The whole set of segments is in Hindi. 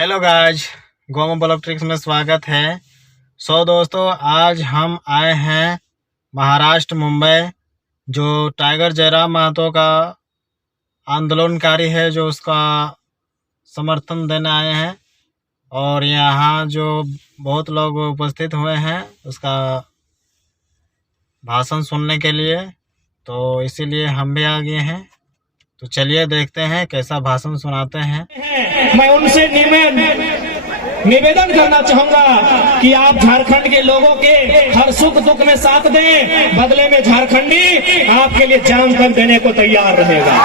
Hello guys, Goma blog tricks में स्वागत है। दोस्तों, आज हम आए हैं महाराष्ट्र मुंबई, जो टाइगर जयराम महतो का आंदोलनकारी है, जो उसका समर्थन देने आए हैं। और यहाँ जो बहुत लोग उपस्थित हुए हैं उसका भाषण सुनने के लिए, तो इसीलिए हम भी आ गए हैं। तो चलिए देखते हैं कैसा भाषण सुनाते हैं। मैं उनसे निवेदन करना चाहूंगा कि आप झारखंड के लोगों के हर सुख दुख में साथ दें, बदले में झारखंडी आपके लिए जान तक देने को तैयार रहेगा।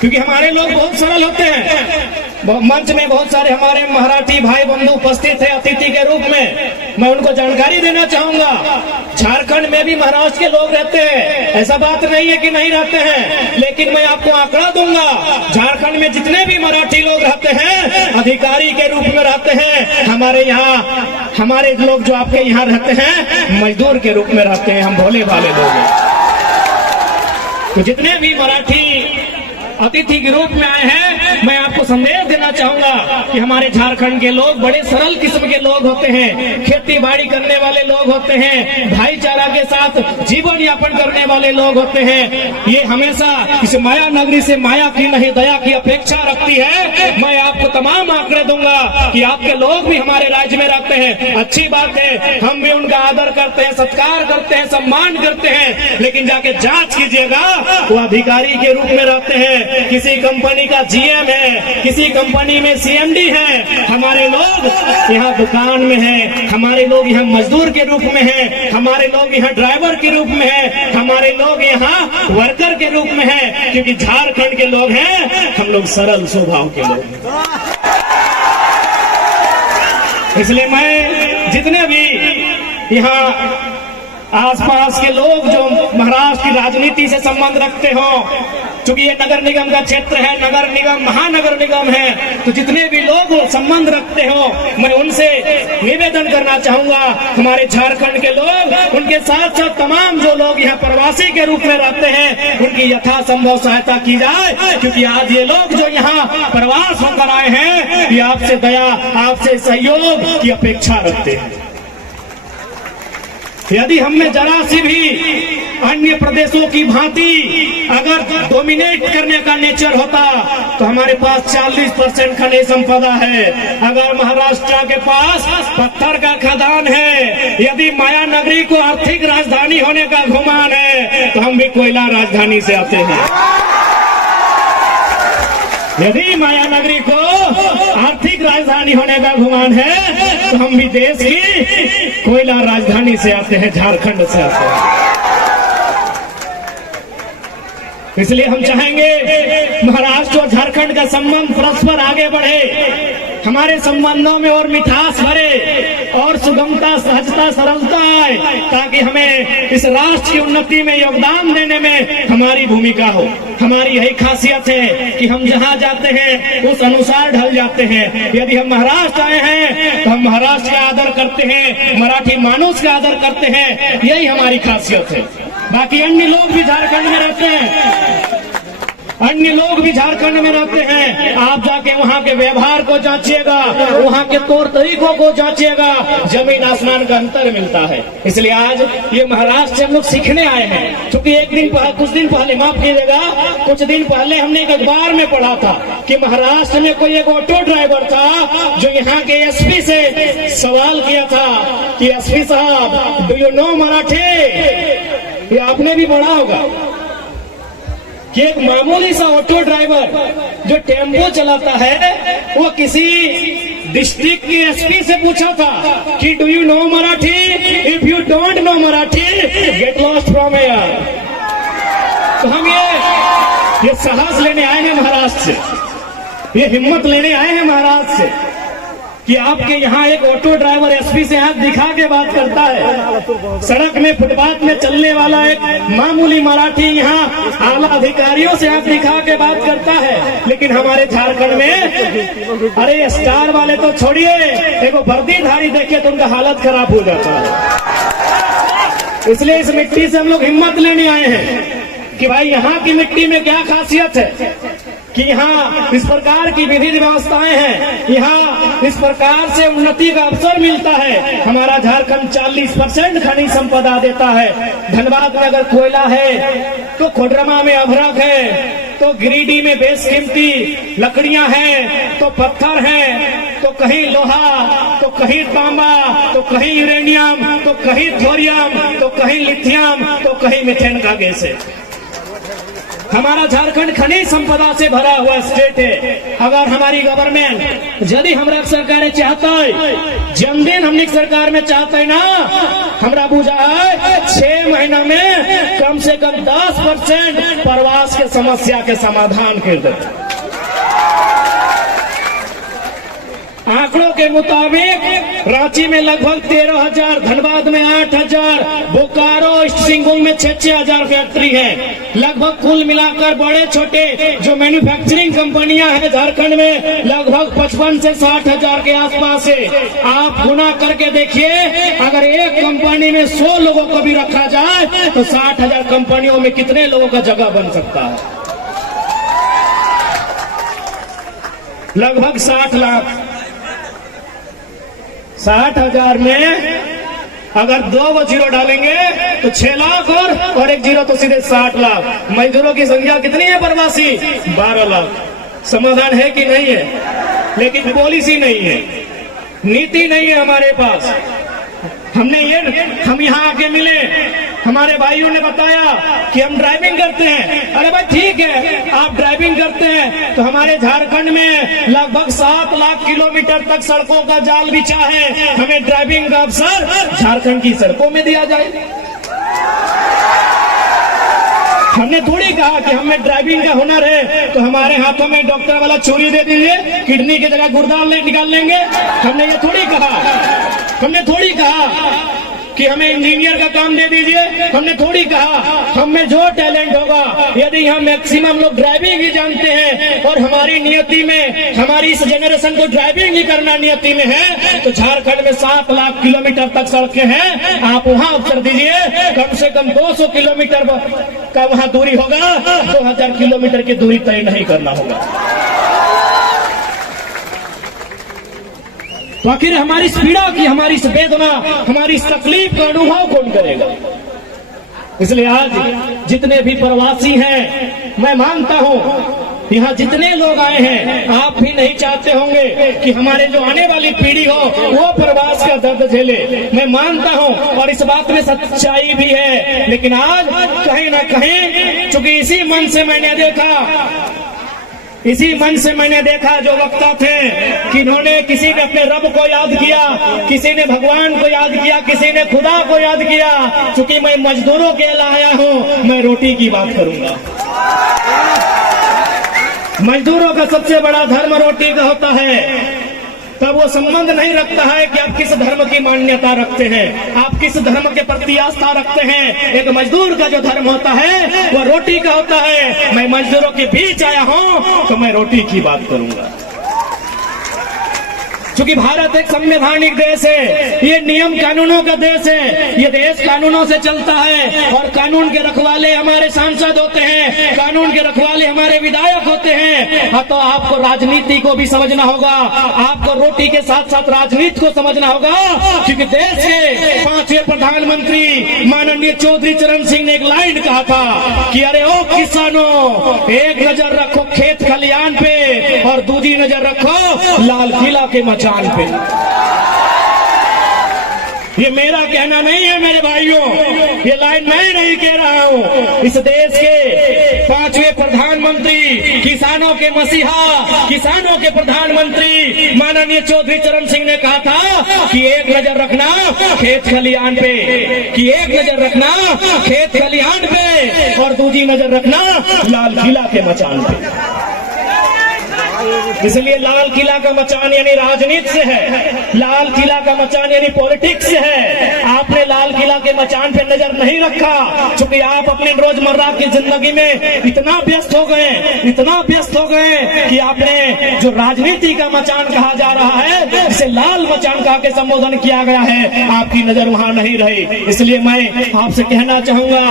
क्योंकि हमारे लोग बहुत सरल होते हैं। मंच में बहुत सारे हमारे मराठी भाई बंधु उपस्थित है अतिथि के रूप में। मैं उनको जानकारी देना चाहूंगा, झारखंड में भी महाराष्ट्र के लोग रहते हैं, ऐसा बात नहीं है कि नहीं रहते हैं। लेकिन मैं आपको आंकड़ा दूंगा, झारखंड में जितने भी मराठी लोग रहते हैं अधिकारी के रूप में रहते हैं। हमारे यहाँ हमारे लोग जो आपके यहाँ रहते हैं मजदूर के रूप में रहते हैं। हम भोले भाले लोग हैं। तो जितने भी मराठी अतिथि के रूप में आए हैं, मैं आपको संदेश देना चाहूंगा कि हमारे झारखंड के लोग बड़े सरल किस्म के लोग होते हैं, खेती बाड़ी करने वाले लोग होते हैं, भाईचारा के साथ जीवन यापन करने वाले लोग होते हैं। ये हमेशा इस माया नगरी से माया की नहीं दया की अपेक्षा रखती है। मैं आपको तमाम आंकड़े दूंगा कि आपके लोग भी हमारे राज्य में रहते हैं, अच्छी बात है, हम भी उनका आदर करते हैं, सत्कार करते हैं, सम्मान करते हैं। लेकिन जाके जांच कीजिएगा, वो अधिकारी के रूप में रहते हैं, किसी कंपनी का जीएम है, किसी कंपनी में सीएमडी है। हमारे लोग यहाँ दुकान में हैं, हमारे लोग यहाँ मजदूर के रूप में हैं, हमारे लोग यहाँ ड्राइवर के रूप में हैं, हमारे लोग यहाँ वर्कर के रूप में हैं। क्योंकि झारखंड के लोग हैं, हम लोग सरल स्वभाव के लोग हैं। इसलिए मैं जितने भी यहाँ आसपास के लोग जो महाराष्ट्र की राजनीति से संबंध रखते हो, क्योंकि ये नगर निगम का क्षेत्र है, नगर निगम महानगर निगम है, तो जितने भी लोग संबंध रखते हो, मैं उनसे निवेदन करना चाहूंगा, हमारे झारखंड के लोग, उनके साथ साथ तमाम जो लोग यहाँ प्रवासी के रूप में रहते हैं, उनकी यथासंभव सहायता की जाए। क्योंकि आज ये लोग जो यहाँ प्रवास होकर आए हैं, ये आपसे दया, आपसे सहयोग की अपेक्षा रखते हैं। यदि हमने जरा सी भी अन्य प्रदेशों की भांति अगर डोमिनेट करने का नेचर होता, तो हमारे पास 40% खनिज संपदा है। अगर महाराष्ट्र के पास पत्थर का खदान है, यदि माया नगरी को आर्थिक राजधानी होने का गुमान है, तो हम भी कोयला राजधानी से आते हैं। यदि माया नगरी को आर्थिक राजधानी होने का गुमान है, तो हम भी देश की कोयला राजधानी से आते हैं, झारखंड से आते हैं। इसलिए हम चाहेंगे महाराष्ट्र और झारखंड का संबंध परस्पर आगे बढ़े, हमारे संबंधों में और मिठास भरे और सुगमता, सहजता, सरलता आए, ताकि हमें इस राष्ट्र की उन्नति में योगदान देने में हमारी भूमिका हो। हमारी यही खासियत है कि हम जहाँ जाते हैं उस अनुसार ढल जाते हैं। यदि हम महाराष्ट्र आए हैं तो हम महाराष्ट्र का आदर करते हैं, मराठी मानुष का आदर करते हैं, यही हमारी खासियत है। बाकी अन्य लोग भी झारखंड में रहते हैं, अन्य लोग भी झारखंड में रहते हैं। आप जाके वहाँ के व्यवहार को जांचिएगा, वहाँ के तौर तरीकों को जांचिएगा, जमीन आसमान का अंतर मिलता है। इसलिए आज ये महाराष्ट्र से हम लोग सीखने आए हैं। क्योंकि कुछ दिन पहले, माफ कीजिएगा, कुछ दिन पहले हमने एक अखबार में पढ़ा था कि महाराष्ट्र में कोई एक ऑटो ड्राइवर था जो यहाँ के एसपी से सवाल किया था कि एसपी साहब, डू यू नो मराठी? ये आपने भी पढ़ा होगा कि एक मामूली सा ऑटो ड्राइवर जो टेम्पो चलाता है, वो किसी डिस्ट्रिक्ट के एसपी से पूछा था कि do you know Marathi? If you don't know Marathi, get lost from here. तो हम ये साहस लेने आए हैं महाराष्ट्र से, ये हिम्मत लेने आए हैं महाराष्ट्र से कि आपके यहाँ एक ऑटो ड्राइवर एसपी से हाथ दिखा के बात करता है, सड़क में फुटपाथ में चलने वाला एक मामूली मराठी यहाँ आला अधिकारियों से हाथ दिखा के बात करता है। लेकिन हमारे झारखंड में, अरे स्टार वाले तो छोड़िए, देखो वर्दीधारी देखे तो उनका हालत खराब हो जाता है। इसलिए इस मिट्टी से हम लोग हिम्मत लेने आए हैं कि भाई यहाँ की मिट्टी में क्या खासियत है कि यहाँ इस प्रकार की विधि व्यवस्थाएं हैं, यहाँ इस प्रकार से उन्नति का अवसर मिलता है। हमारा झारखंड 40% खनिज संपदा देता है। धनबाद में अगर कोयला है तो कोडरमा में अभ्रक है, तो गिरिडीह में बेशकीमती लकड़ियां हैं, तो पत्थर हैं, तो कहीं लोहा, तो कहीं तांबा, तो कहीं यूरेनियम, तो कहीं थोरियम, तो कहीं लिथियम, तो कहीं मीथेन का गैस है। हमारा झारखंड खनिज संपदा से भरा हुआ स्टेट है। अगर हमारी गवर्नमेंट यदि हमरा सरकार चाहता है, जन्मदिन हमने सरकार में चाहते है ना, हमरा बुझा है 6 महीना में कम से कम 10% प्रवास के समस्या के समाधान कर देते। आंकड़ों के मुताबिक रांची में लगभग 13,000, धनबाद में 8,000, बोकारो ईस्ट सिंहभूम में 6,000 फैक्ट्री है। लगभग कुल मिलाकर बड़े छोटे जो मैन्युफैक्चरिंग कंपनियां हैं झारखंड में लगभग 55 से 60,000 के आसपास है। आप गुना करके देखिए, अगर एक कंपनी में 100 लोगों को भी रखा जाए तो 60,000 कंपनियों में कितने लोगों का जगह बन सकता है? लगभग 60 लाख। 60,000 में अगर 2 जीरो डालेंगे तो 6 लाख और 1 जीरो तो सीधे 60 लाख। मजदूरों की संख्या कितनी है प्रवासी? 12 लाख। समाधान है कि नहीं है? लेकिन पॉलिसी नहीं है, नीति नहीं है हमारे पास। हम यहाँ आके मिले, हमारे भाइयों ने बताया कि हम ड्राइविंग करते हैं। अरे भाई ठीक है, आप ड्राइविंग करते हैं तो हमारे झारखंड में लगभग 7 लाख किलोमीटर तक सड़कों का जाल बिछा है। हमें ड्राइविंग का अवसर झारखंड की सड़कों में दिया जाए। हमने थोड़ी कहा कि हमें ड्राइविंग का हुनर है तो हमारे हाथों में डॉक्टर वाला छुरी दे दीजिए, किडनी की जगह गुर्दा निकाल लेंगे। हमने ये थोड़ी कहा कि हमें इंजीनियर का काम दे दीजिए। हमने थोड़ी कहा, हमें जो टैलेंट होगा, यदि हम मैक्सिमम लोग ड्राइविंग ही जानते हैं और हमारी नियति में, हमारी इस जनरेशन को ड्राइविंग ही करना नियति में है, तो झारखंड में 7 लाख किलोमीटर तक सड़कें हैं। आप वहां अवसर दीजिए, कम से कम 200 किलोमीटर का वहां दूरी होगा, 2000 किलोमीटर की दूरी तय नहीं करना होगा। तो आखिर हमारी इस पीड़ा की, हमारी इस वेदना, हमारी इस तकलीफ का अनुभव कौन करेगा? इसलिए आज जितने भी प्रवासी हैं, मैं मानता हूं यहाँ जितने लोग आए हैं, आप भी नहीं चाहते होंगे कि हमारे जो आने वाली पीढ़ी हो वो प्रवास का दर्द झेले। मैं मानता हूं और इस बात में सच्चाई भी है। लेकिन आज कहीं ना कहीं, चूंकि इसी मन से मैंने देखा जो वक्ता थे कि इन्होंने, किसी ने अपने रब को याद किया, किसी ने भगवान को याद किया, किसी ने खुदा को याद किया। चूंकि मैं मजदूरों के लिए आया हूं, मैं रोटी की बात करूंगा। मजदूरों का सबसे बड़ा धर्म रोटी का होता है। तब वो संबंध नहीं रखता है कि आप किस धर्म की मान्यता रखते हैं, आप किस धर्म के प्रति आस्था रखते हैं। एक मजदूर का जो धर्म होता है वो रोटी का होता है। मैं मजदूरों के बीच आया हूं तो मैं रोटी की बात करूंगा। क्योंकि भारत एक संवैधानिक देश है, ये नियम कानूनों का देश है, ये देश कानूनों से चलता है और कानून के रखवाले हमारे सांसद होते हैं, कानून के रखवाले हमारे विधायक होते हैं। हाँ, तो आपको राजनीति को भी समझना होगा, आपको रोटी के साथ साथ राजनीति को समझना होगा। क्योंकि देश के 5वें प्रधानमंत्री माननीय चौधरी चरण सिंह ने एक लाइन कहा था कि अरे ओ किसानों, एक नजर रखो खेत खलियान पे और दूसरी नजर रखो लाल किला के मचान पे। ये मेरा कहना नहीं है मेरे भाइयों, ये लाइन मैं नहीं कह रहा हूं। इस देश के 5वें प्रधानमंत्री, किसानों के मसीहा, किसानों के प्रधानमंत्री माननीय चौधरी चरण सिंह ने कहा था कि एक नजर रखना खेत खलियान पे, कि एक नजर रखना खेत खलियान पे और दूसरी नजर रखना लाल किला के मचान पे। इसलिए लाल किला का मचान यानी राजनीति से है, लाल किला का मचान यानी पॉलिटिक्स से है। आपने लाल लाल किला के मचान पे नजर नहीं रखा, क्योंकि आप अपने रोजमर्रा की जिंदगी में इतना व्यस्त हो गए कि आपने जो राजनीति का मचान कहा जा रहा है, जिसे लाल मचान कहा के संबोधन किया गया है, आपकी नजर वहां नहीं रही। इसलिए मैं आपसे कहना चाहूंगा,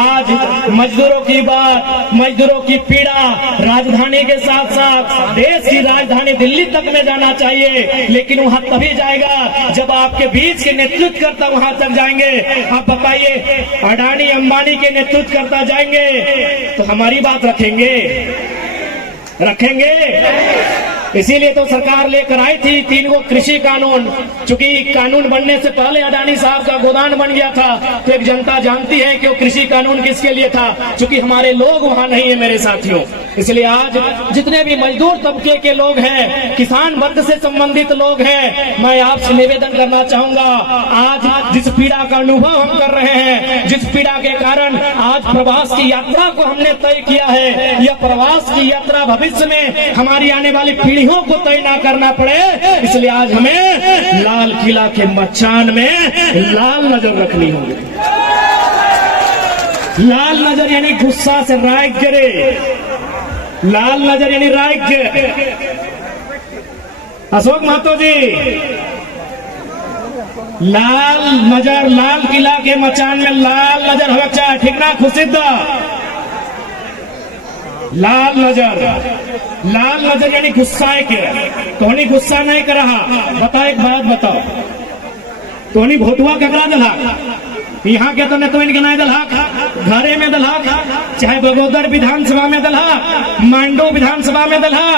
आज मजदूरों की बात, मजदूरों की पीड़ा राजधानी के साथ साथ देश की राजधानी दिल्ली तक में जाना चाहिए, लेकिन वहां तभी जाएगा जब आपके बीच के नेतृत्व करता वहां तक जाएंगे। आप बताइए, अडानी अंबानी के नेतृत्व करता जाएंगे तो हमारी बात रखेंगे? इसीलिए तो सरकार लेकर आई थी 3 गो कृषि कानून। चूंकि कानून बनने से पहले अडानी साहब का गोदान बन गया था, तो एक जनता जानती है कि वो कृषि कानून किसके लिए था, चूंकि हमारे लोग वहां नहीं है मेरे साथियों। इसलिए आज जितने भी मजदूर तबके के लोग हैं, किसान वर्ग से संबंधित लोग हैं, मैं आपसे निवेदन करना चाहूंगा, आज जिस पीड़ा का अनुभव हम कर रहे हैं, जिस पीड़ा के कारण आज प्रवास की यात्रा को हमने तय किया है, यह प्रवास की यात्रा भविष्य में हमारी आने वाली पीढ़ियों को तय ना करना पड़े, इसलिए आज हमें लाल किला के मचान में लाल नजर रखनी होगी। लाल नजर यानी गुस्सा से राग गिरे, लाल नजर यानी राग। अशोक महतो जी, लाल नजर, लाल किला के मचान में लाल नजर होगा चाहे, ठीक ना खुशिदा? लाल नजर यानी गुस्सा के, तोहनी गुस्सा नहीं कर रहा। बता, एक बात बताओ, तोहनी भोटुआ ककरा दलहा? यहाँ के तो नेतवन के नहीं दलहा, घरे में दलहा, चाहे बगोदर विधानसभा में दलहा, मांडू विधानसभा में दलहा,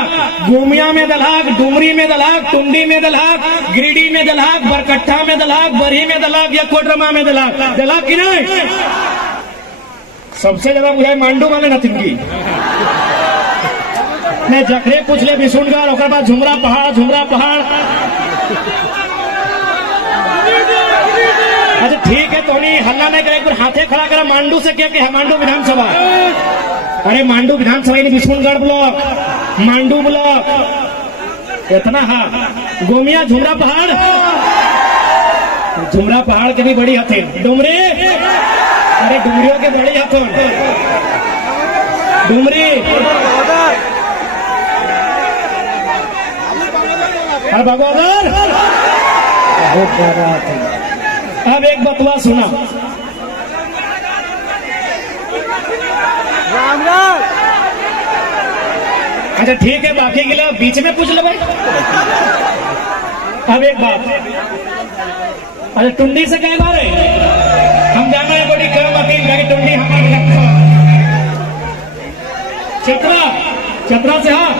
गोमिया में दलहा, डुमरी में दलहा, टुंडी में दलहा, गिरिडीह में दलहा, बरकट्ठा में दलहा, बरही में दलहा या कोडरमा में दलहा कि नहीं? सबसे ज्यादा मुझे मांडू वाले नथिंगी ने जखरे पूछ ले बिशुनगढ़, और बाद झुमरा पहाड़। अच्छा ठीक है, तो नहीं हल्ला नहीं करे, एक बार हाथे खड़ा करा मांडू से क्या कि मांडू विधानसभा। अरे मांडू विधानसभा यानी बिशुनगढ़ ब्लॉक, मांडू ब्लॉक इतना। हाँ, गोमिया झुमरा पहाड़ के भी बड़ी हथिन। डुमरी, अरे डुमरियों के बड़ी हथिन डुमरी। और बगोदर बहुत ज्यादा हथिन। अब एक बतवा सुना, अच्छा ठीक है, बाकी के लोग बीच में पूछ ले भाई। अब एक बात, अच्छा टुंडी से कह बारे हम जाना है, बड़ी कम वकील टुंडी हमारे चतरा से। हाँ,